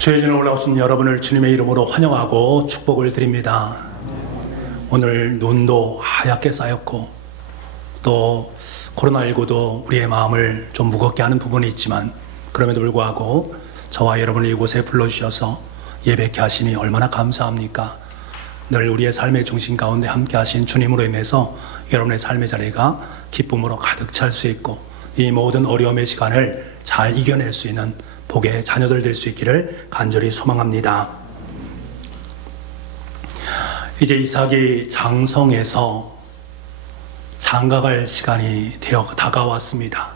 주의 전에 올라오신 여러분을 주님의 이름으로 환영하고 축복을 드립니다. 오늘 눈도 하얗게 쌓였고 또 코로나19도 우리의 마음을 좀 무겁게 하는 부분이 있지만 그럼에도 불구하고 저와 여러분을 이곳에 불러주셔서 예배케 하시니 얼마나 감사합니까? 늘 우리의 삶의 중심 가운데 함께 하신 주님으로 인해서 여러분의 삶의 자리가 기쁨으로 가득 찰 수 있고 이 모든 어려움의 시간을 잘 이겨낼 수 있는 복의 자녀들 될 수 있기를 간절히 소망합니다. 이제 이삭이 장성해서 장가갈 시간이 다가왔습니다.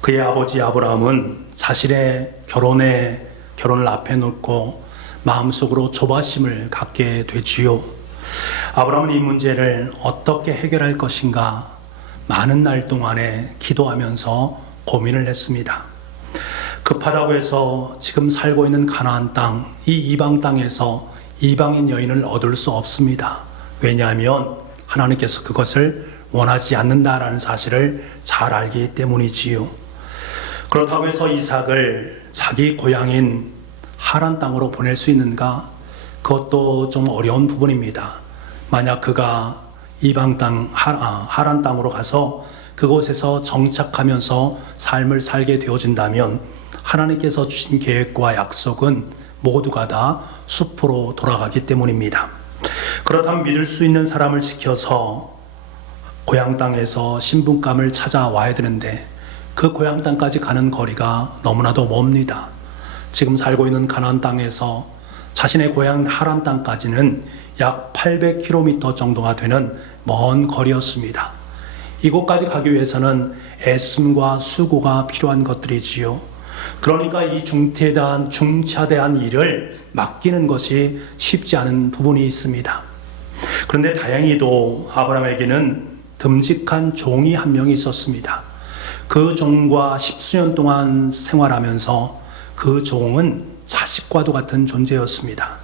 그의 아버지 아브라함은 자신의 결혼을 앞에 놓고 마음속으로 조바심을 갖게 되지요. 아브라함은 이 문제를 어떻게 해결할 것인가 많은 날 동안에 기도하면서 고민을 했습니다. 급하다고 해서 지금 살고 있는 가나안 땅, 이 이방 땅에서 이방인 여인을 얻을 수 없습니다. 왜냐하면 하나님께서 그것을 원하지 않는다라는 사실을 잘 알기 때문이지요. 그렇다고 해서 이삭을 자기 고향인 하란 땅으로 보낼 수 있는가? 그것도 좀 어려운 부분입니다. 만약 그가 이방 땅 하란 땅으로 가서 그곳에서 정착하면서 삶을 살게 되어진다면 하나님께서 주신 계획과 약속은 모두가 다 숲으로 돌아가기 때문입니다. 그렇다면 믿을 수 있는 사람을 지켜서 고향 땅에서 신분감을 찾아와야 되는데 그 고향 땅까지 가는 거리가 너무나도 멉니다. 지금 살고 있는 가나안 땅에서 자신의 고향 하란 땅까지는 약 800km 정도가 되는 먼 거리였습니다. 이곳까지 가기 위해서는 애씀과 수고가 필요한 것들이지요. 그러니까 이 중차대한 일을 맡기는 것이 쉽지 않은 부분이 있습니다. 그런데 다행히도 아브라함에게는 듬직한 종이 한 명이 있었습니다. 그 종과 10수년 동안 생활하면서 그 종은 자식과도 같은 존재였습니다.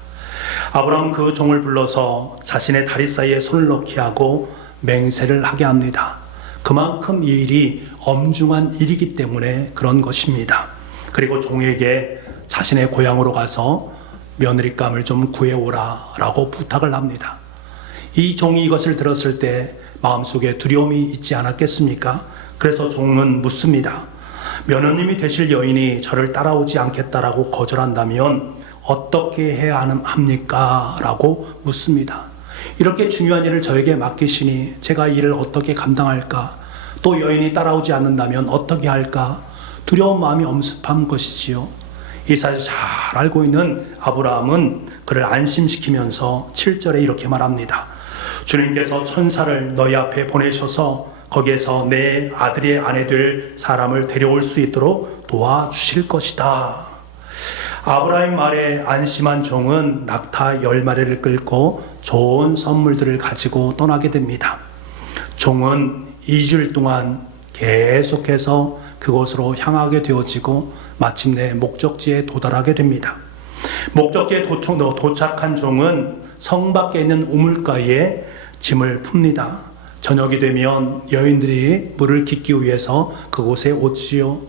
아브라함은 그 종을 불러서 자신의 다리 사이에 손을 넣게 하고 맹세를 하게 합니다. 그만큼 이 일이 엄중한 일이기 때문에 그런 것입니다. 그리고 종에게 자신의 고향으로 가서 며느리감을 좀 구해오라 라고 부탁을 합니다. 이 종이 이것을 들었을 때 마음속에 두려움이 있지 않았겠습니까? 그래서 종은 묻습니다. 며느님이 되실 여인이 저를 따라오지 않겠다라고 거절한다면 어떻게 해야 합니까? 라고 묻습니다. 이렇게 중요한 일을 저에게 맡기시니 제가 이 일을 어떻게 감당할까? 또 여인이 따라오지 않는다면 어떻게 할까? 두려운 마음이 엄습한 것이지요. 이 사실 잘 알고 있는 아브라함은 그를 안심시키면서 7절에 이렇게 말합니다. 주님께서 천사를 너희 앞에 보내셔서 거기에서 내 아들의 아내 될 사람을 데려올 수 있도록 도와주실 것이다. 아브라함 말에 안심한 종은 낙타 10마리를 끌고 좋은 선물들을 가지고 떠나게 됩니다. 종은 2주일 동안 계속해서 그곳으로 향하게 되어지고 마침내 목적지에 도달하게 됩니다. 목적지에 도착한 종은 성 밖에 있는 우물가에 짐을 풉니다. 저녁이 되면 여인들이 물을 깃기 위해서 그곳에 오지요.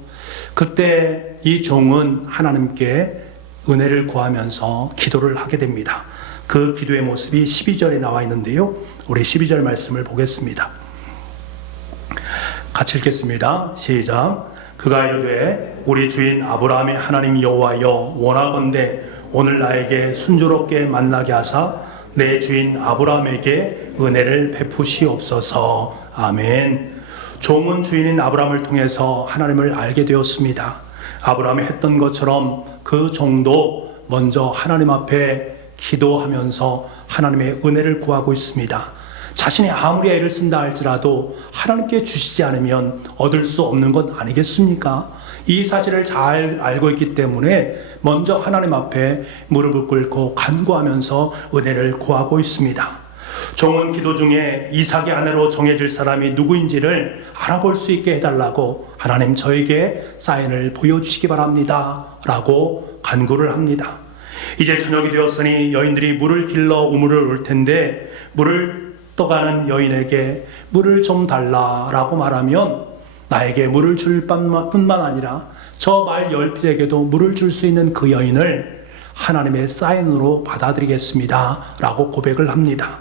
그때 이 종은 하나님께 은혜를 구하면서 기도를 하게 됩니다. 그 기도의 모습이 12절에 나와 있는데요. 우리 12절 말씀을 보겠습니다. 같이 읽겠습니다. 시작. 그가 이르되 우리 주인 아브라함의 하나님 여호와여 원하건대 오늘 나에게 순조롭게 만나게 하사 내 주인 아브라함에게 은혜를 베푸시옵소서. 아멘. 종은 주인인 아브라함을 통해서 하나님을 알게 되었습니다. 아브라함이 했던 것처럼 그 종도 먼저 하나님 앞에 기도하면서 하나님의 은혜를 구하고 있습니다. 자신이 아무리 애를 쓴다 할지라도 하나님께 주시지 않으면 얻을 수 없는 것 아니겠습니까? 이 사실을 잘 알고 있기 때문에 먼저 하나님 앞에 무릎을 꿇고 간구하면서 은혜를 구하고 있습니다. 종은 기도 중에 이삭의 아내로 정해질 사람이 누구인지를 알아볼 수 있게 해달라고 하나님 저에게 사인을 보여주시기 바랍니다 라고 간구를 합니다. 이제 저녁이 되었으니 여인들이 물을 길러 우물을 올 텐데 물을 떠가는 여인에게 물을 좀 달라라고 말하면 나에게 물을 줄 뿐만 아니라 저 말 10필에게도 물을 줄 수 있는 그 여인을 하나님의 사인으로 받아들이겠습니다 라고 고백을 합니다.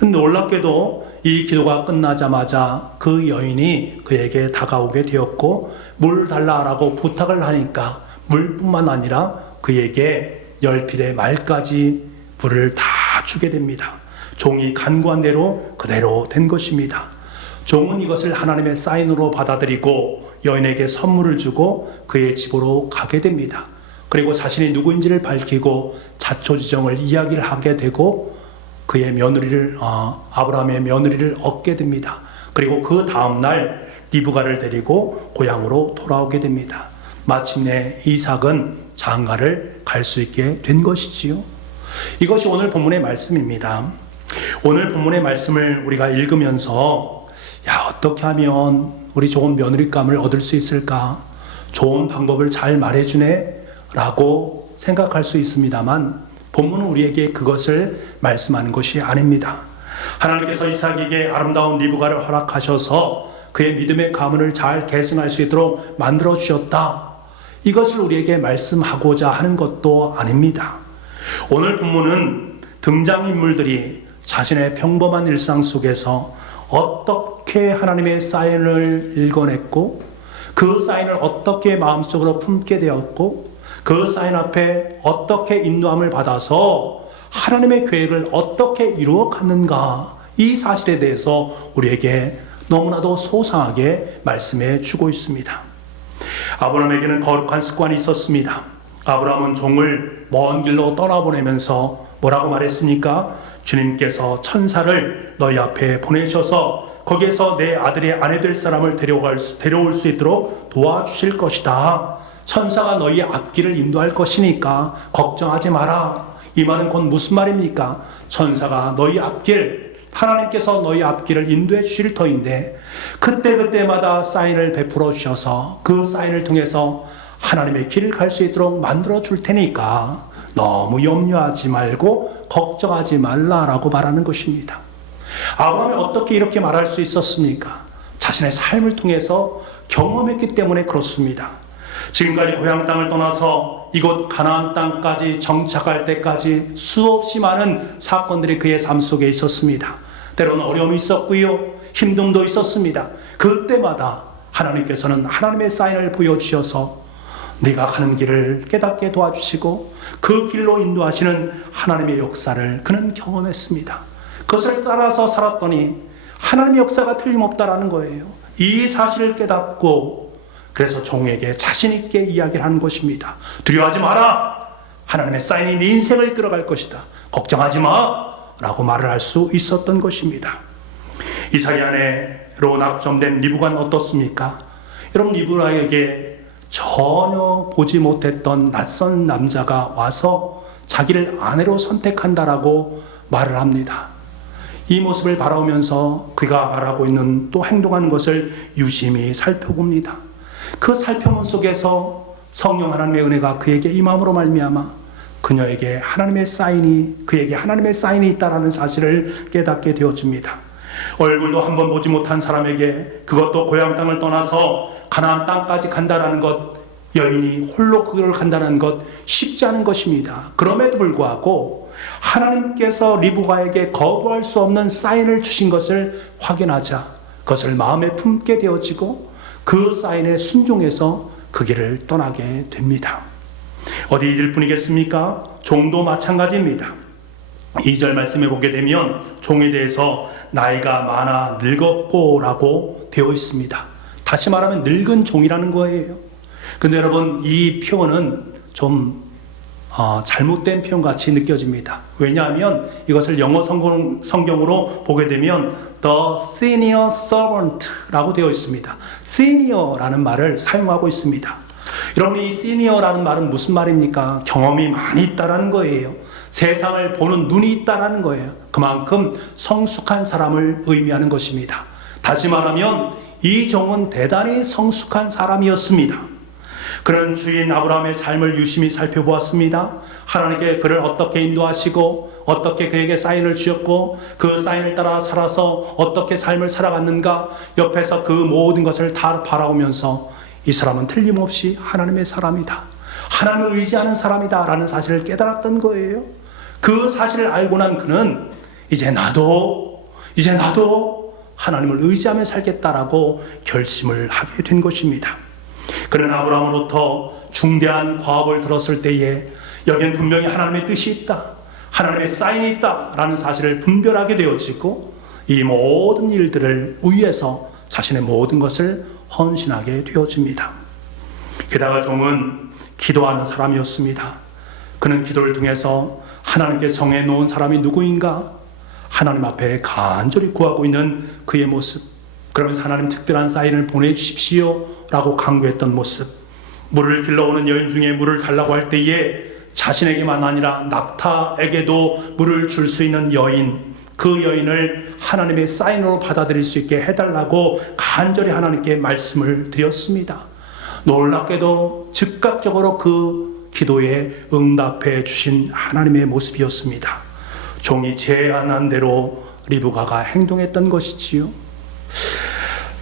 놀랍게도 이 기도가 끝나자마자 그 여인이 그에게 다가오게 되었고 물 달라라고 부탁을 하니까 물뿐만 아니라 그에게 10필의 말까지 물을 다 주게 됩니다. 종이 간구한 대로 그대로 된 것입니다. 종은 이것을 하나님의 사인으로 받아들이고 여인에게 선물을 주고 그의 집으로 가게 됩니다. 그리고 자신이 누구인지를 밝히고 자초지종을 이야기를 하게 되고 그의 며느리를 아브라함의 며느리를 얻게 됩니다. 그리고 그 다음날 리브가를 데리고 고향으로 돌아오게 됩니다. 마침내 이삭은 장가를 갈 수 있게 된 것이지요. 이것이 오늘 본문의 말씀입니다. 오늘 본문의 말씀을 우리가 읽으면서 어떻게 하면 우리 좋은 며느리감을 얻을 수 있을까? 좋은 방법을 잘 말해주네 라고 생각할 수 있습니다만 본문은 우리에게 그것을 말씀하는 것이 아닙니다. 하나님께서 이삭에게 아름다운 리브가를 허락하셔서 그의 믿음의 가문을 잘 계승할 수 있도록 만들어 주셨다. 이것을 우리에게 말씀하고자 하는 것도 아닙니다. 오늘 본문은 등장인물들이 자신의 평범한 일상 속에서 어떻게 하나님의 사인을 읽어냈고 그 사인을 어떻게 마음속으로 품게 되었고 그 사인 앞에 어떻게 인도함을 받아서 하나님의 계획을 어떻게 이루어 갔는가, 이 사실에 대해서 우리에게 너무나도 소상하게 말씀해 주고 있습니다. 아브라함에게는 거룩한 습관이 있었습니다. 아브라함은 종을 먼 길로 떠나보내면서 뭐라고 말했습니까? 주님께서 천사를 너희 앞에 보내셔서 거기에서 내 아들의 아내 될 사람을 데려올 수 있도록 도와주실 것이다. 천사가 너희 앞길을 인도할 것이니까 걱정하지 마라. 이 말은 곧 무슨 말입니까? 천사가 너희 앞길, 하나님께서 너희 앞길을 인도해 주실 터인데 그때마다 사인을 베풀어 주셔서 그 사인을 통해서 하나님의 길을 갈 수 있도록 만들어 줄 테니까 너무 염려하지 말고 걱정하지 말라라고 말하는 것입니다. 아브라함이 어떻게 이렇게 말할 수 있었습니까? 자신의 삶을 통해서 경험했기 때문에 그렇습니다. 지금까지 고향 땅을 떠나서 이곳 가나안 땅까지 정착할 때까지 수없이 많은 사건들이 그의 삶 속에 있었습니다. 때로는 어려움이 있었고요, 힘듦도 있었습니다. 그때마다 하나님께서는 하나님의 사인을 보여주셔서 네가 가는 길을 깨닫게 도와주시고 그 길로 인도하시는 하나님의 역사를 그는 경험했습니다. 그것을 따라서 살았더니 하나님의 역사가 틀림없다라는 거예요. 이 사실을 깨닫고 그래서 종에게 자신 있게 이야기를 하는 것입니다. 두려워하지 마라. 하나님의 사인이 네 인생을 이끌어갈 것이다. 걱정하지 마 라고 말을 할 수 있었던 것입니다. 이삭의 아내로 낙점된 리브가는 어떻습니까? 여러분, 리브가에게 전혀 보지 못했던 낯선 남자가 와서 자기를 아내로 선택한다라고 말을 합니다. 이 모습을 바라보면서 그가 말하고 있는 또 행동하는 것을 유심히 살펴봅니다. 그 살펴본 속에서 성령 하나님의 은혜가 그에게 임함으로 말미암아 그녀에게 그에게 하나님의 사인이 있다라는 사실을 깨닫게 되어집니다. 얼굴도 한번 보지 못한 사람에게, 그것도 고향 땅을 떠나서 가나안 땅까지 간다라는 것, 여인이 홀로 그걸 간다는 것 쉽지 않은 것입니다. 그럼에도 불구하고 하나님께서 리브가에게 거부할 수 없는 사인을 주신 것을 확인하자 그것을 마음에 품게 되어지고 그 사인에 순종해서 그 길을 떠나게 됩니다. 어디 잊을 뿐이겠습니까? 종도 마찬가지입니다. 2절 말씀에 보게 되면 종에 대해서 나이가 많아 늙었고 라고 되어 있습니다. 다시 말하면 늙은 종이라는 거예요. 근데 여러분, 이 표현은 좀 잘못된 표현같이 느껴집니다. 왜냐하면 이것을 영어 성경으로 보게 되면 The senior servant 라고 되어 있습니다. senior라는 말을 사용하고 있습니다. 여러분, 이 senior라는 말은 무슨 말입니까? 경험이 많이 있다라는 거예요. 세상을 보는 눈이 있다라는 거예요. 그만큼 성숙한 사람을 의미하는 것입니다. 다시 말하면 이 종은 대단히 성숙한 사람이었습니다. 그는 주인 아브라함의 삶을 유심히 살펴보았습니다. 하나님께 그를 어떻게 인도하시고 어떻게 그에게 사인을 주셨고 그 사인을 따라 살아서 어떻게 삶을 살아갔는가, 옆에서 그 모든 것을 다 바라보면서 이 사람은 틀림없이 하나님의 사람이다. 하나님을 의지하는 사람이다라는 사실을 깨달았던 거예요. 그 사실을 알고 난 그는 이제 나도 하나님을 의지하며 살겠다라고 결심을 하게 된 것입니다. 그는 아브라함으로부터 중대한 과업을 들었을 때에 여기엔 분명히 하나님의 뜻이 있다, 하나님의 사인이 있다라는 사실을 분별하게 되어지고 이 모든 일들을 위해서 자신의 모든 것을 헌신하게 되어집니다. 게다가 종은 기도하는 사람이었습니다. 그는 기도를 통해서 하나님께 정해놓은 사람이 누구인가, 하나님 앞에 간절히 구하고 있는 그의 모습, 그러면서 하나님 특별한 사인을 보내주십시오 라고 강구했던 모습, 물을 길러오는 여인 중에 물을 달라고 할 때에 자신에게만 아니라 낙타에게도 물을 줄 수 있는 여인, 그 여인을 하나님의 사인으로 받아들일 수 있게 해달라고 간절히 하나님께 말씀을 드렸습니다. 놀랍게도 즉각적으로 그 기도에 응답해 주신 하나님의 모습이었습니다. 종이 제안한 대로 리브가가 행동했던 것이지요.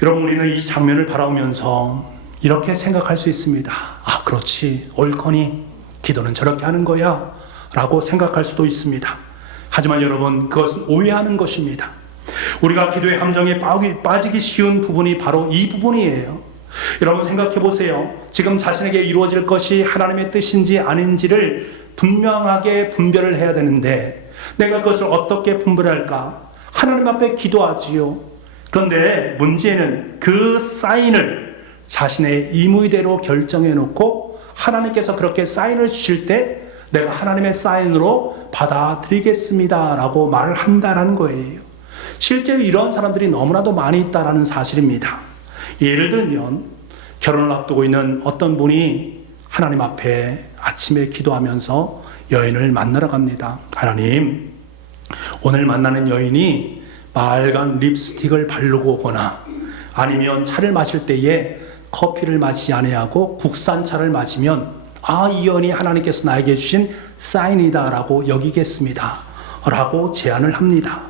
여러분, 우리는 이 장면을 바라보면서 이렇게 생각할 수 있습니다. 아, 그렇지, 옳거니 기도는 저렇게 하는 거야 라고 생각할 수도 있습니다. 하지만 여러분, 그것은 오해하는 것입니다. 우리가 기도의 함정에 빠지기 쉬운 부분이 바로 이 부분이에요. 여러분, 생각해 보세요. 지금 자신에게 이루어질 것이 하나님의 뜻인지 아닌지를 분명하게 분별을 해야 되는데 내가 그것을 어떻게 분별할까? 하나님 앞에 기도하지요. 그런데 문제는 그 사인을 자신의 임의대로 결정해 놓고 하나님께서 그렇게 사인을 주실 때 내가 하나님의 사인으로 받아들이겠습니다 라고 말을 한다는 거예요. 실제로 이런 사람들이 너무나도 많이 있다는 사실입니다. 예를 들면 결혼을 앞두고 있는 어떤 분이 하나님 앞에 아침에 기도하면서 여인을 만나러 갑니다. 하나님, 오늘 만나는 여인이 빨간 립스틱을 바르고 오거나 아니면 차를 마실 때에 커피를 마시지 아니하고 국산차를 마시면 이 여인이 하나님께서 나에게 주신 사인이다 라고 여기겠습니다 라고 제안을 합니다.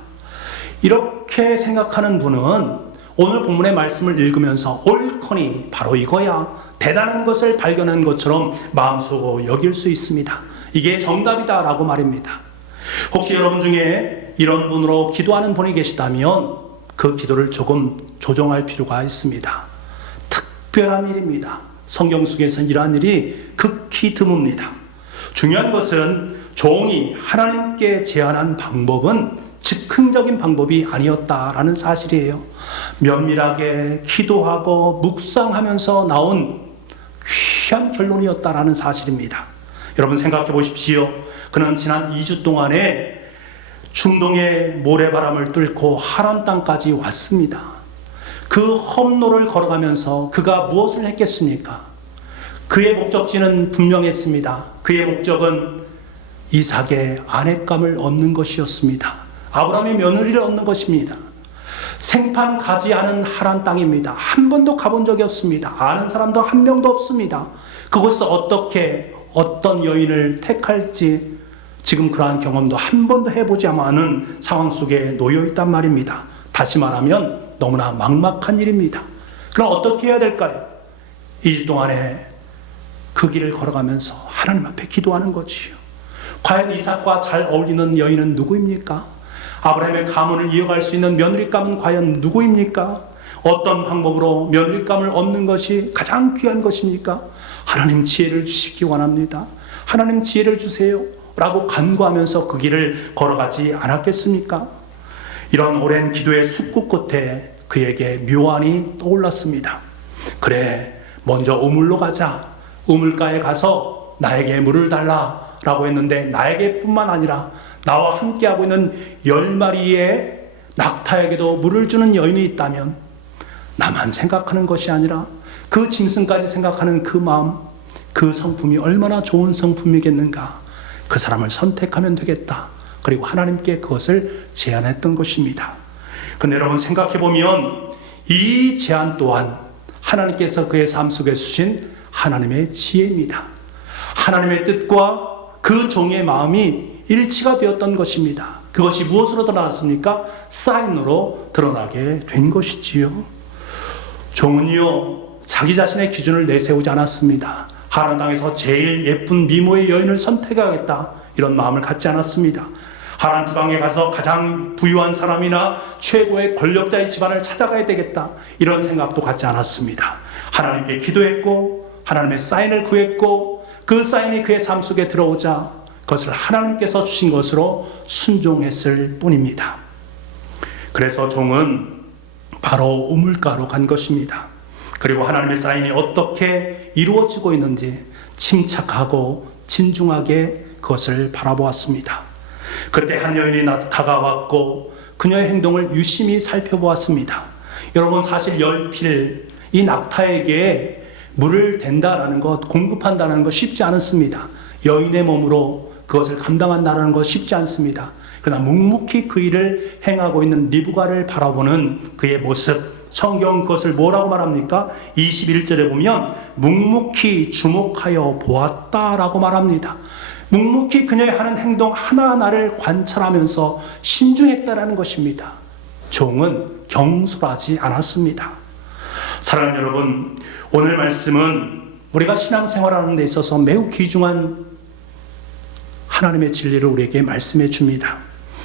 이렇게 생각하는 분은 오늘 본문의 말씀을 읽으면서 옳거니 바로 이거야, 대단한 것을 발견한 것처럼 마음속으로 여길 수 있습니다. 이게 정답이다 라고 말입니다. 혹시 여러분 중에 이런 분으로 기도하는 분이 계시다면 그 기도를 조금 조정할 필요가 있습니다. 특별한 일입니다. 성경 속에서는 이러한 일이 극히 드뭅니다. 중요한 것은 종이 하나님께 제안한 방법은 즉흥적인 방법이 아니었다라는 사실이에요. 면밀하게 기도하고 묵상하면서 나온 귀한 결론이었다라는 사실입니다. 여러분, 생각해 보십시오. 그는 지난 2주 동안에 중동의 모래바람을 뚫고 하란 땅까지 왔습니다. 그 험로를 걸어가면서 그가 무엇을 했겠습니까? 그의 목적지는 분명했습니다. 그의 목적은 이삭의 아내감을 얻는 것이었습니다. 아브라함의 며느리를 얻는 것입니다. 생판 가지 않은 하란 땅입니다. 한 번도 가본 적이 없습니다. 아는 사람도 한 명도 없습니다. 그곳에서 어떻게 어떤 여인을 택할지 지금 그러한 경험도 한 번도 해보지 않은 상황 속에 놓여 있단 말입니다. 다시 말하면 너무나 막막한 일입니다. 그럼 어떻게 해야 될까요? 2주 동안에 그 길을 걸어가면서 하나님 앞에 기도하는 거지요. 과연 이삭과 잘 어울리는 여인은 누구입니까? 아브라함의 가문을 이어갈 수 있는 며느리감은 과연 누구입니까? 어떤 방법으로 며느리감을 얻는 것이 가장 귀한 것입니까? 하나님, 지혜를 주시기 원합니다. 하나님, 지혜를 주세요 라고 간구하면서 그 길을 걸어가지 않았겠습니까? 이런 오랜 기도의 숙고 끝에 그에게 묘안이 떠올랐습니다. 그래, 먼저 우물로 가자. 우물가에 가서 나에게 물을 달라 라고 했는데 나에게 뿐만 아니라 나와 함께하고 있는 10마리의 낙타에게도 물을 주는 여인이 있다면 나만 생각하는 것이 아니라 그 짐승까지 생각하는 그 마음, 그 성품이 얼마나 좋은 성품이겠는가. 그 사람을 선택하면 되겠다. 그리고 하나님께 그것을 제안했던 것입니다. 그런데 여러분, 생각해보면 이 제안 또한 하나님께서 그의 삶 속에 주신 하나님의 지혜입니다. 하나님의 뜻과 그 종의 마음이 일치가 되었던 것입니다. 그것이 무엇으로 드러났습니까? 사인으로 드러나게 된 것이지요. 종은요, 자기 자신의 기준을 내세우지 않았습니다. 하나님 땅에서 제일 예쁜 미모의 여인을 선택하겠다, 이런 마음을 갖지 않았습니다. 하나님 지방에 가서 가장 부유한 사람이나 최고의 권력자의 집안을 찾아가야 되겠다, 이런 생각도 갖지 않았습니다. 하나님께 기도했고 하나님의 사인을 구했고 그 사인이 그의 삶 속에 들어오자 그것을 하나님께서 주신 것으로 순종했을 뿐입니다. 그래서 종은 바로 우물가로 간 것입니다. 그리고 하나님의 사인이 어떻게 이루어지고 있는지 침착하고 진중하게 그것을 바라보았습니다. 그때 한 여인이 다가왔고 그녀의 행동을 유심히 살펴보았습니다. 여러분, 사실 열필, 이 낙타에게 물을 댄다라는 것, 공급한다는 것 쉽지 않습니다. 여인의 몸으로 그것을 감당한다는 것 쉽지 않습니다. 그러나 묵묵히 그 일을 행하고 있는 리브가를 바라보는 그의 모습, 성경 그것을 뭐라고 말합니까? 21절에 보면 묵묵히 주목하여 보았다라고 말합니다. 묵묵히 그녀의 하는 행동 하나하나를 관찰하면서 신중했다라는 것입니다. 종은 경솔하지 않았습니다. 사랑하는 여러분, 오늘 말씀은 우리가 신앙생활하는 데 있어서 매우 귀중한 하나님의 진리를 우리에게 말씀해 줍니다.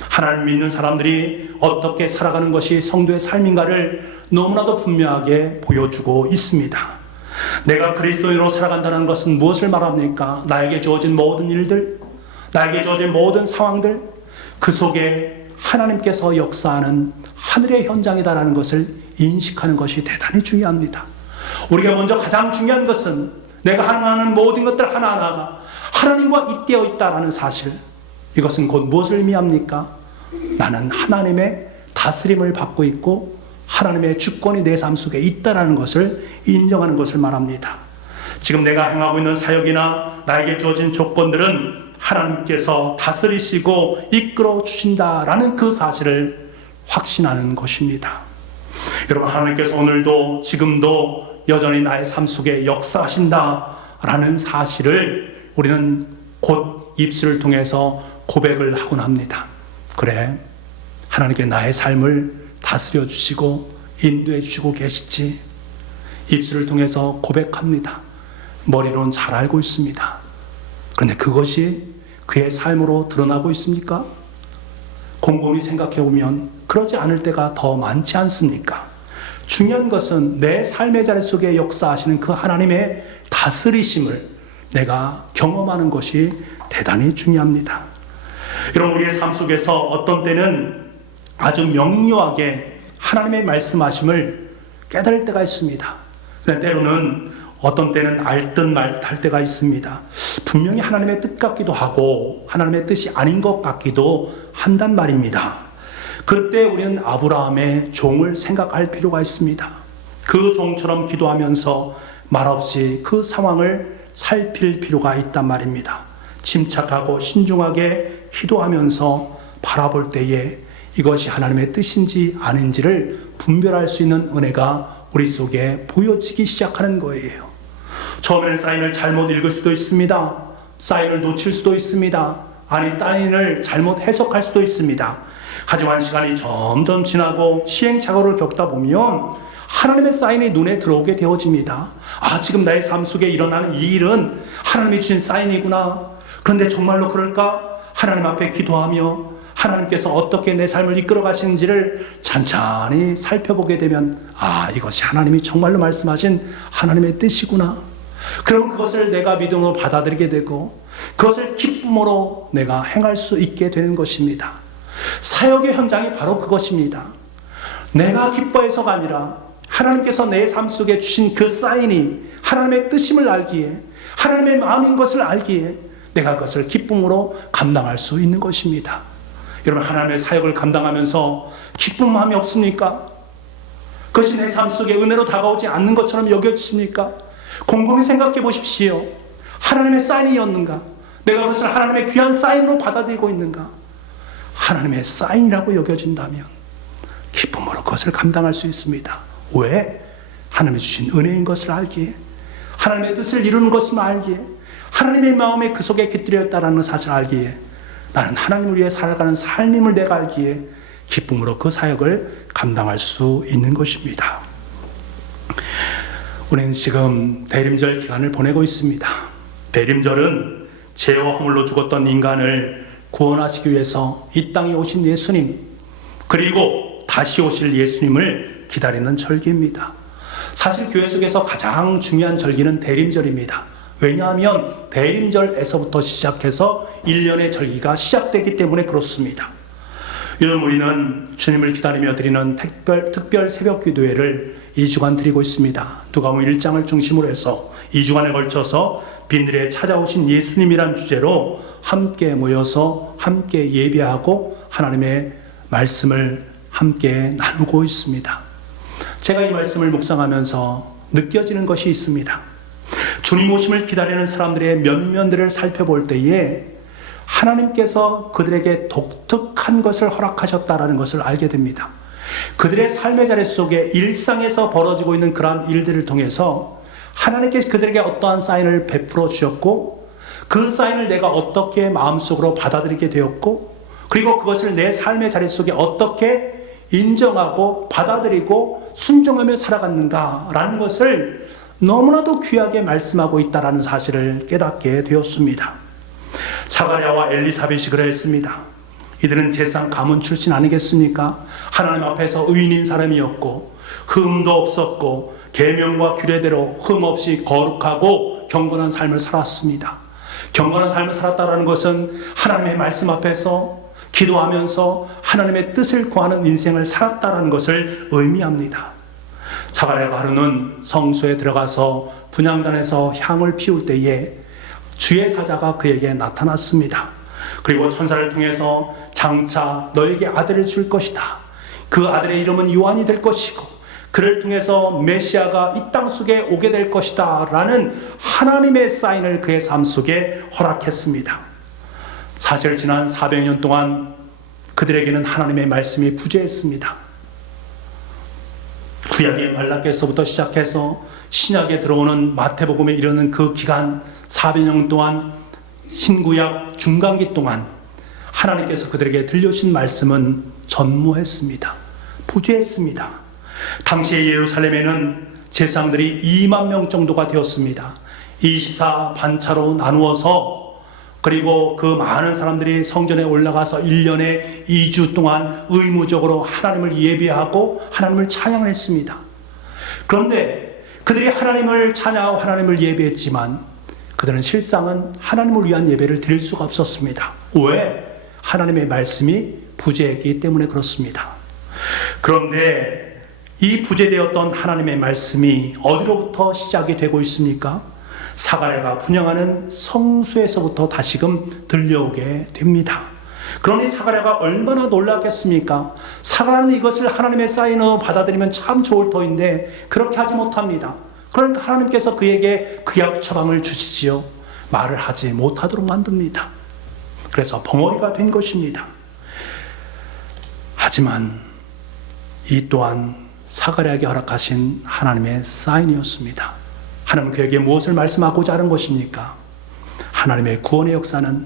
하나님 믿는 사람들이 어떻게 살아가는 것이 성도의 삶인가를 너무나도 분명하게 보여주고 있습니다. 내가 그리스도인으로 살아간다는 것은 무엇을 말합니까? 나에게 주어진 모든 일들, 나에게 주어진 모든 상황들, 그 속에 하나님께서 역사하는 하늘의 현장이다라는 것을 인식하는 것이 대단히 중요합니다. 우리가 먼저 가장 중요한 것은 내가 하는 모든 것들 하나하나가 하나님과 잇대어 있다라는 사실, 이것은 곧 무엇을 의미합니까? 나는 하나님의 다스림을 받고 있고 하나님의 주권이 내 삶 속에 있다라는 것을 인정하는 것을 말합니다. 지금 내가 행하고 있는 사역이나 나에게 주어진 조건들은 하나님께서 다스리시고 이끌어 주신다라는 그 사실을 확신하는 것입니다. 여러분, 하나님께서 오늘도 지금도 여전히 나의 삶 속에 역사하신다라는 사실을 우리는 곧 입술을 통해서 고백을 하곤 합니다. 그래, 하나님께 나의 삶을 다스려 주시고 인도해 주시고 계시지. 입술을 통해서 고백합니다. 머리로는 잘 알고 있습니다. 그런데 그것이 그의 삶으로 드러나고 있습니까? 곰곰이 생각해 보면 그러지 않을 때가 더 많지 않습니까? 중요한 것은 내 삶의 자리 속에 역사하시는 그 하나님의 다스리심을 내가 경험하는 것이 대단히 중요합니다. 여러분, 우리의 삶 속에서 어떤 때는 아주 명료하게 하나님의 말씀하심을 깨달을 때가 있습니다. 그런데 때로는 어떤 때는 알듯 말듯할 때가 있습니다. 분명히 하나님의 뜻 같기도 하고 하나님의 뜻이 아닌 것 같기도 한단 말입니다. 그때 우리는 아브라함의 종을 생각할 필요가 있습니다. 그 종처럼 기도하면서 말없이 그 상황을 살필 필요가 있단 말입니다. 침착하고 신중하게 기도하면서 바라볼 때에 이것이 하나님의 뜻인지 아닌지를 분별할 수 있는 은혜가 우리 속에 보여지기 시작하는 거예요. 처음에는 사인을 잘못 읽을 수도 있습니다. 사인을 놓칠 수도 있습니다. 아니, 사인을 잘못 해석할 수도 있습니다. 하지만 시간이 점점 지나고 시행착오를 겪다 보면 하나님의 사인이 눈에 들어오게 되어집니다. 아, 지금 나의 삶 속에 일어나는 이 일은 하나님이 주신 사인이구나. 그런데 정말로 그럴까? 하나님 앞에 기도하며 하나님께서 어떻게 내 삶을 이끌어 가시는지를 찬찬히 살펴보게 되면, 아, 이것이 하나님이 정말로 말씀하신 하나님의 뜻이구나. 그럼 그것을 내가 믿음으로 받아들이게 되고 그것을 기쁨으로 내가 행할 수 있게 되는 것입니다. 사역의 현장이 바로 그것입니다. 내가 기뻐해서가 아니라 하나님께서 내 삶 속에 주신 그 사인이 하나님의 뜻임을 알기에, 하나님의 마음인 것을 알기에 내가 그것을 기쁨으로 감당할 수 있는 것입니다. 여러분, 하나님의 사역을 감당하면서 기쁜 마음이 없습니까? 그것이 내 삶 속에 은혜로 다가오지 않는 것처럼 여겨지십니까? 곰곰이 생각해 보십시오. 하나님의 사인이었는가? 내가 그것을 하나님의 귀한 사인으로 받아들이고 있는가? 하나님의 사인이라고 여겨진다면 기쁨으로 그것을 감당할 수 있습니다. 왜? 하나님이 주신 은혜인 것을 알기에, 하나님의 뜻을 이루는 것을 알기에, 하나님의 마음에 그 속에 깃들였다라는 사실을 알기에, 나는 하나님을 위해 살아가는 삶임을 내가 알기에 기쁨으로 그 사역을 감당할 수 있는 것입니다. 우리는 지금 대림절 기간을 보내고 있습니다. 대림절은 죄와 허물로 죽었던 인간을 구원하시기 위해서 이 땅에 오신 예수님, 그리고 다시 오실 예수님을 기다리는 절기입니다. 사실 교회 속에서 가장 중요한 절기는 대림절입니다. 왜냐하면 대림절에서부터 시작해서 1년의 절기가 시작되기 때문에 그렇습니다. 요즘 우리는 주님을 기다리며 드리는 특별 새벽 기도회를 2주간 드리고 있습니다. 누가복음 1장을 중심으로 해서 2주간에 걸쳐서 빈들에 찾아오신 예수님이란 주제로 함께 모여서 함께 예배하고 하나님의 말씀을 함께 나누고 있습니다. 제가 이 말씀을 묵상하면서 느껴지는 것이 있습니다. 주님 오심을 기다리는 사람들의 면면들을 살펴볼 때에 하나님께서 그들에게 독특한 것을 허락하셨다라는 것을 알게 됩니다. 그들의 삶의 자리 속에 일상에서 벌어지고 있는 그러한 일들을 통해서 하나님께서 그들에게 어떠한 사인을 베풀어 주셨고, 그 사인을 내가 어떻게 마음속으로 받아들이게 되었고, 그리고 그것을 내 삶의 자리 속에 어떻게 인정하고 받아들이고 순종하며 살아갔는가라는 것을 너무나도 귀하게 말씀하고 있다는 사실을 깨닫게 되었습니다. 사가랴와 엘리사벳이 그랬습니다. 이들은 제사장 가문 출신 아니겠습니까? 하나님 앞에서 의인인 사람이었고 흠도 없었고 계명과 규례대로 흠 없이 거룩하고 경건한 삶을 살았습니다. 경건한 삶을 살았다는 것은 하나님의 말씀 앞에서 기도하면서 하나님의 뜻을 구하는 인생을 살았다는 것을 의미합니다. 사가랴가 하루는 성소에 들어가서 분향단에서 향을 피울 때에 주의 사자가 그에게 나타났습니다. 그리고 천사를 통해서 장차 너에게 아들을 줄 것이다. 그 아들의 이름은 요한이 될 것이고 그를 통해서 메시아가 이 땅 속에 오게 될 것이다 라는 하나님의 사인을 그의 삶 속에 허락했습니다. 사실 지난 400년 동안 그들에게는 하나님의 말씀이 부재했습니다. 구약의 말라기서부터 시작해서 신약에 들어오는 마태복음에 이르는 그 기간 400년 동안 신구약 중간기 동안 하나님께서 그들에게 들려주신 말씀은 전무했습니다. 부재했습니다. 당시의 예루살렘에는 제사장들이 2만 명 정도가 되었습니다. 24 반차로 나누어서 그리고 그 많은 사람들이 성전에 올라가서 1년에 2주 동안 의무적으로 하나님을 예배하고 하나님을 찬양을 했습니다. 그런데 그들이 하나님을 찬양하고 하나님을 예배했지만 그들은 실상은 하나님을 위한 예배를 드릴 수가 없었습니다. 왜? 하나님의 말씀이 부재했기 때문에 그렇습니다. 그런데 이 부재되었던 하나님의 말씀이 어디로부터 시작이 되고 있습니까? 사가랴가 분향하는 성소에서부터 다시금 들려오게 됩니다. 그러니 사가랴가 얼마나 놀랐겠습니까? 사가랴는 이것을 하나님의 사인으로 받아들이면 참 좋을 터인데 그렇게 하지 못합니다. 그러니까 하나님께서 그에게 구약 처방을 주시지요. 말을 하지 못하도록 만듭니다. 그래서 벙어리가 된 것입니다. 하지만 이 또한 사가랴에게 허락하신 하나님의 사인이었습니다. 하나님은 그에게 무엇을 말씀하고자 하는 것입니까? 하나님의 구원의 역사는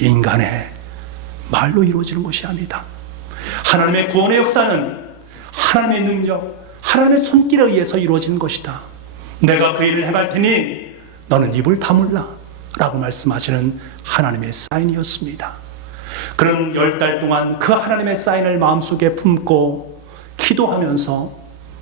인간의 말로 이루어지는 것이 아니다. 하나님의 구원의 역사는 하나님의 능력, 하나님의 손길에 의해서 이루어지는 것이다. 내가 그 일을 행할 테니 너는 입을 다물라 라고 말씀하시는 하나님의 사인이었습니다. 그는 10달 동안 그 하나님의 사인을 마음속에 품고 기도하면서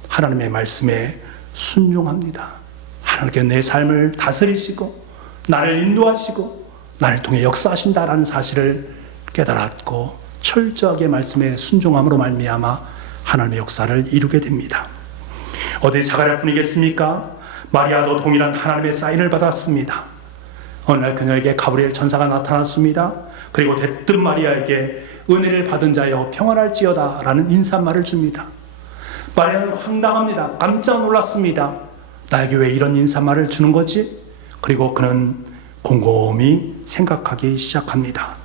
하나님의 말씀에 순종합니다. 하나님께 내 삶을 다스리시고 나를 인도하시고 나를 통해 역사하신다라는 사실을 깨달았고 철저하게 말씀에 순종함으로 말미암아 하나님의 역사를 이루게 됩니다. 어디 사가랴뿐이겠습니까? 마리아도 동일한 하나님의 사인을 받았습니다. 어느 날 그녀에게 가브리엘 천사가 나타났습니다. 그리고 대뜸 마리아에게 은혜를 받은 자여 평안할지어다 라는 인사말을 줍니다. 마리아는 황당합니다. 깜짝 놀랐습니다. 나에게 왜 이런 인사말을 주는 거지? 그리고 그는 곰곰이 생각하기 시작합니다.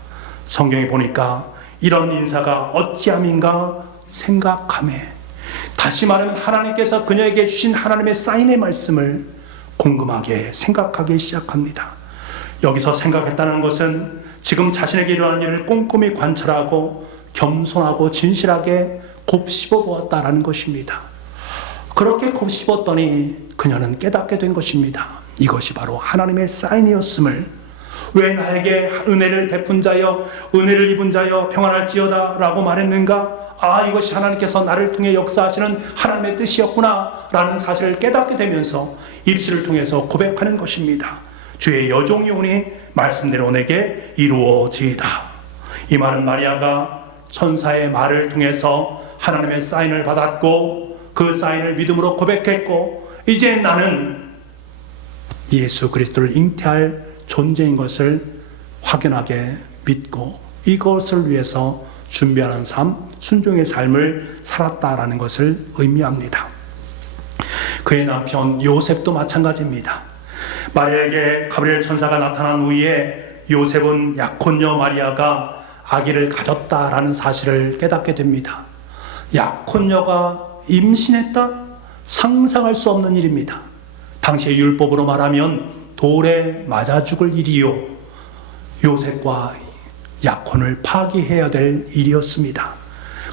성경에 보니까 이런 인사가 어찌함인가 생각하매, 다시 말하면 하나님께서 그녀에게 주신 하나님의 사인의 말씀을 곰곰하게 생각하기 시작합니다. 여기서 생각했다는 것은 지금 자신에게 일어나는 일을 꼼꼼히 관찰하고 겸손하고 진실하게 곱씹어 보았다라는 것입니다. 그렇게 곱씹었더니 그녀는 깨닫게 된 것입니다. 이것이 바로 하나님의 사인이었음을. 왜 나에게 은혜를 베푼 자여, 은혜를 입은 자여 평안할지어다 라고 말했는가? 이것이 하나님께서 나를 통해 역사하시는 하나님의 뜻이었구나 라는 사실을 깨닫게 되면서 입술을 통해서 고백하는 것입니다. 주의 여종이 오니 말씀대로 내게 이루어지이다. 이 말은 마리아가 천사의 말을 통해서 하나님의 사인을 받았고 그 사인을 믿음으로 고백했고 이제 나는 예수 그리스도를 잉태할 존재인 것을 확연하게 믿고 이것을 위해서 준비하는 삶, 순종의 삶을 살았다라는 것을 의미합니다. 그의 남편 요셉도 마찬가지입니다. 마리아에게 가브리엘 천사가 나타난 후에 요셉은 약혼녀 마리아가 아기를 가졌다라는 사실을 깨닫게 됩니다. 약혼녀가 임신했다? 상상할 수 없는 일입니다. 당시의 율법으로 말하면 돌에 맞아 죽을 일이요, 요셉과 약혼을 파기해야 될 일이었습니다.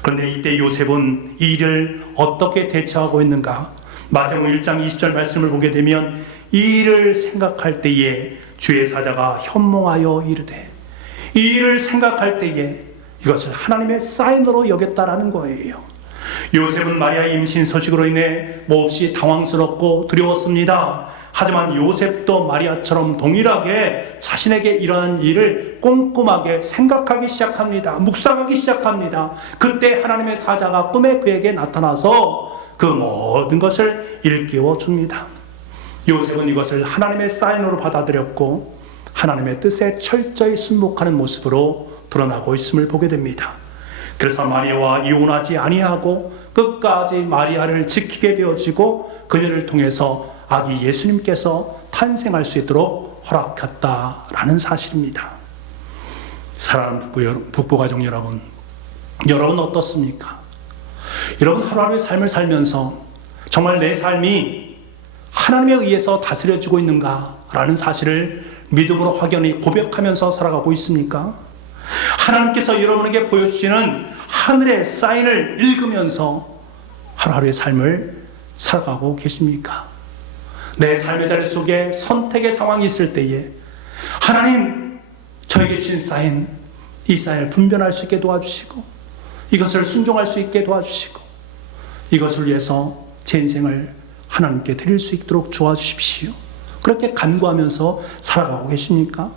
그런데 이때 요셉은 이 일을 어떻게 대처하고 있는가? 마태복음 1장 20절 말씀을 보게 되면 이 일을 생각할 때에 주의 사자가 현몽하여 이르되, 이 일을 생각할 때에 이것을 하나님의 사인으로 여겼다라는 거예요. 요셉은 마리아의 임신 소식으로 인해 몹시 당황스럽고 두려웠습니다. 하지만 요셉도 마리아처럼 동일하게 자신에게 일어난 일을 꼼꼼하게 생각하기 시작합니다. 묵상하기 시작합니다. 그때 하나님의 사자가 꿈에 그에게 나타나서 그 모든 것을 일깨워 줍니다. 요셉은 이것을 하나님의 사인으로 받아들였고 하나님의 뜻에 철저히 순복하는 모습으로 드러나고 있음을 보게 됩니다. 그래서 마리아와 이혼하지 아니하고 끝까지 마리아를 지키게 되어지고 그녀를 통해서 아기 예수님께서 탄생할 수 있도록 허락했다라는 사실입니다. 사랑하는 북부가족 여러분, 여러분 어떻습니까? 여러분 하루하루의 삶을 살면서 정말 내 삶이 하나님에 의해서 다스려지고 있는가라는 사실을 믿음으로 확연히 고백하면서 살아가고 있습니까? 하나님께서 여러분에게 보여주시는 하늘의 사인을 읽으면서 하루하루의 삶을 살아가고 계십니까? 내 삶의 자리 속에 선택의 상황이 있을 때에 하나님 저에게 주신 사인, 이 사인을 분별할 수 있게 도와주시고 이것을 순종할 수 있게 도와주시고 이것을 위해서 제 인생을 하나님께 드릴 수 있도록 도와주십시오. 그렇게 간구하면서 살아가고 계십니까?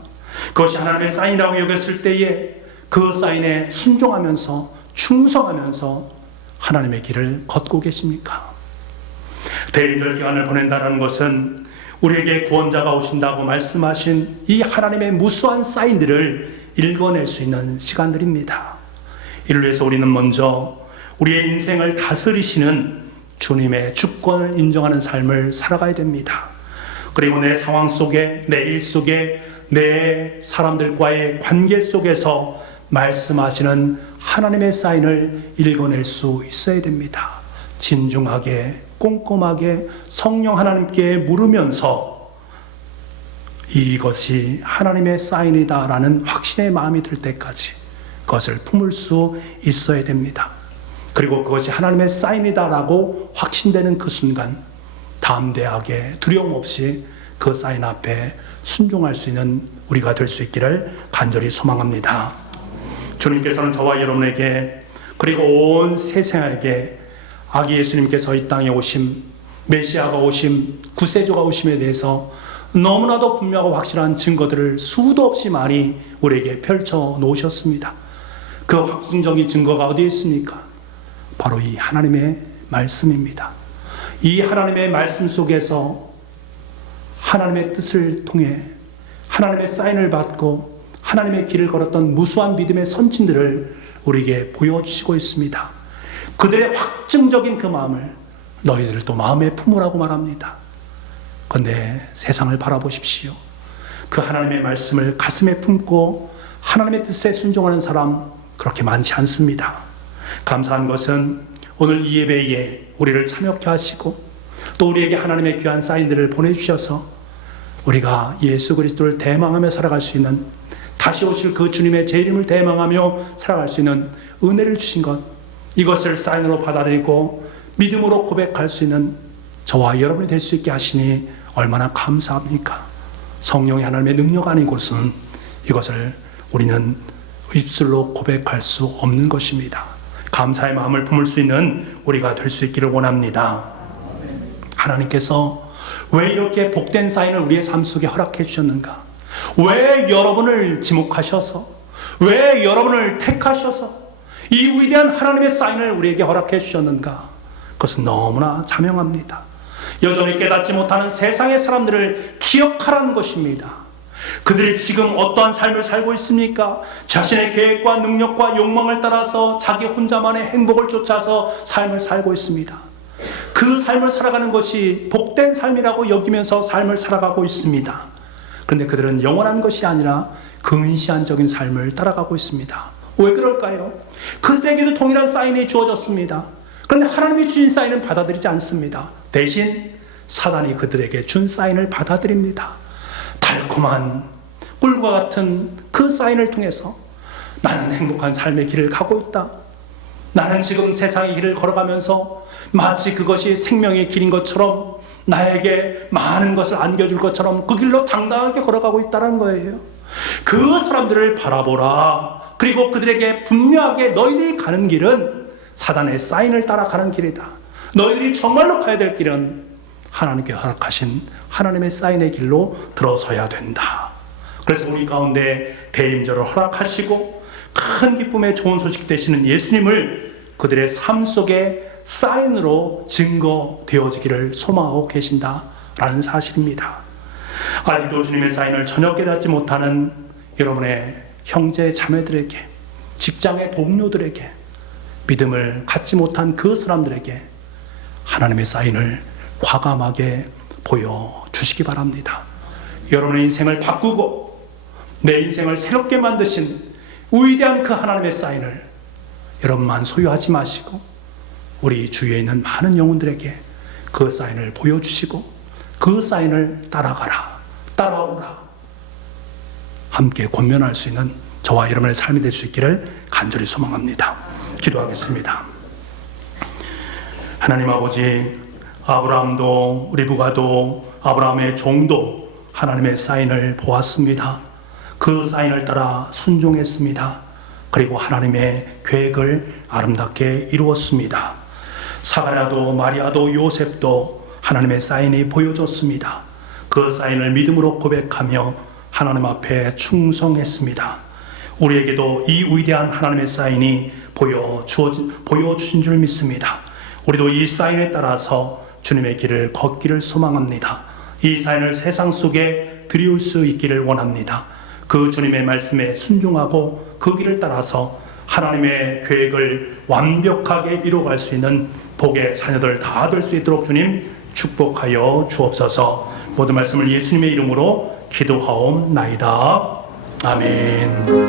그것이 하나님의 사인이라고 여겼을 때에 그 사인에 순종하면서 충성하면서 하나님의 길을 걷고 계십니까? 대리절 기간을 보낸다는 것은 우리에게 구원자가 오신다고 말씀하신 이 하나님의 무수한 사인들을 읽어낼 수 있는 시간들입니다. 이를 위해서 우리는 먼저 우리의 인생을 다스리시는 주님의 주권을 인정하는 삶을 살아가야 됩니다. 그리고 내 상황 속에, 내 일 속에, 내 사람들과의 관계 속에서 말씀하시는 하나님의 사인을 읽어낼 수 있어야 됩니다. 진중하게, 꼼꼼하게 성령 하나님께 물으면서 이것이 하나님의 사인이다라는 확신의 마음이 들 때까지 그것을 품을 수 있어야 됩니다. 그리고 그것이 하나님의 사인이다라고 확신되는 그 순간 담대하게 두려움 없이 그 사인 앞에 순종할 수 있는 우리가 될 수 있기를 간절히 소망합니다. 주님께서는 저와 여러분에게 그리고 온 세상에게 아기 예수님께서 이 땅에 오심, 메시아가 오심, 구세주가 오심에 대해서 너무나도 분명하고 확실한 증거들을 수도 없이 많이 우리에게 펼쳐 놓으셨습니다. 그 확증적인 증거가 어디에 있습니까? 바로 이 하나님의 말씀입니다. 이 하나님의 말씀 속에서 하나님의 뜻을 통해 하나님의 사인을 받고 하나님의 길을 걸었던 무수한 믿음의 선진들을 우리에게 보여주시고 있습니다. 그들의 확증적인 그 마음을 너희들도 마음에 품으라고 말합니다. 그런데 세상을 바라보십시오. 그 하나님의 말씀을 가슴에 품고 하나님의 뜻에 순종하는 사람 그렇게 많지 않습니다. 감사한 것은 오늘 이 예배에 우리를 참여케 하시고 또 우리에게 하나님의 귀한 사인들을 보내주셔서 우리가 예수 그리스도를 대망하며 살아갈 수 있는, 다시 오실 그 주님의 재림을 대망하며 살아갈 수 있는 은혜를 주신 것, 이것을 사인으로 받아들이고 믿음으로 고백할 수 있는 저와 여러분이 될 수 있게 하시니 얼마나 감사합니까? 성령의 하나님의 능력 아닌 곳은 이것을 우리는 입술로 고백할 수 없는 것입니다. 감사의 마음을 품을 수 있는 우리가 될 수 있기를 원합니다. 하나님께서 왜 이렇게 복된 사인을 우리의 삶 속에 허락해 주셨는가? 왜 여러분을 지목하셔서, 왜 여러분을 택하셔서 이 위대한 하나님의 사인을 우리에게 허락해 주셨는가? 그것은 너무나 자명합니다. 여전히 깨닫지 못하는 세상의 사람들을 기억하라는 것입니다. 그들이 지금 어떠한 삶을 살고 있습니까? 자신의 계획과 능력과 욕망을 따라서 자기 혼자만의 행복을 쫓아서 삶을 살고 있습니다. 그 삶을 살아가는 것이 복된 삶이라고 여기면서 삶을 살아가고 있습니다. 그런데 그들은 영원한 것이 아니라 근시안적인 삶을 따라가고 있습니다. 왜 그럴까요? 그들에게도 동일한 사인이 주어졌습니다. 그런데 하나님이 주신 사인은 받아들이지 않습니다. 대신 사단이 그들에게 준 사인을 받아들입니다. 달콤한 꿀과 같은 그 사인을 통해서 나는 행복한 삶의 길을 가고 있다. 나는 지금 세상의 길을 걸어가면서 마치 그것이 생명의 길인 것처럼 나에게 많은 것을 안겨줄 것처럼 그 길로 당당하게 걸어가고 있다는 거예요. 그 사람들을 바라보라. 그리고 그들에게 분명하게 너희들이 가는 길은 사단의 사인을 따라가는 길이다. 너희들이 정말로 가야 될 길은 하나님께 허락하신 하나님의 사인의 길로 들어서야 된다. 그래서 우리 가운데 대림절을 허락하시고 큰 기쁨의 좋은 소식 되시는 예수님을 그들의 삶 속에 사인으로 증거되어지기를 소망하고 계신다라는 사실입니다. 아직도 주님의 사인을 전혀 깨닫지 못하는 여러분의 형제 자매들에게, 직장의 동료들에게, 믿음을 갖지 못한 그 사람들에게 하나님의 사인을 과감하게 보여주시기 바랍니다. 여러분의 인생을 바꾸고 내 인생을 새롭게 만드신 위대한 그 하나님의 사인을 여러분만 소유하지 마시고 우리 주위에 있는 많은 영혼들에게 그 사인을 보여주시고 그 사인을 따라가라, 따라오라, 함께 권면할 수 있는 저와 여러분의 삶이 될 수 있기를 간절히 소망합니다. 기도하겠습니다. 하나님 아버지, 아브라함도 우리 부가도 아브라함의 종도 하나님의 사인을 보았습니다. 그 사인을 따라 순종했습니다. 그리고 하나님의 계획을 아름답게 이루었습니다. 사가랴도 마리아도 요셉도 하나님의 사인이 보여줬습니다. 그 사인을 믿음으로 고백하며 하나님 앞에 충성했습니다. 우리에게도 이 위대한 하나님의 사인이 보여주신 줄 믿습니다. 우리도 이 사인에 따라서 주님의 길을 걷기를 소망합니다. 이 사인을 세상 속에 드리울 수 있기를 원합니다. 그 주님의 말씀에 순종하고 그 길을 따라서 하나님의 계획을 완벽하게 이루어갈 수 있는 복의 자녀들 다 될 수 있도록 주님 축복하여 주옵소서. 모든 말씀을 예수님의 이름으로 기도하옵나이다. 아멘.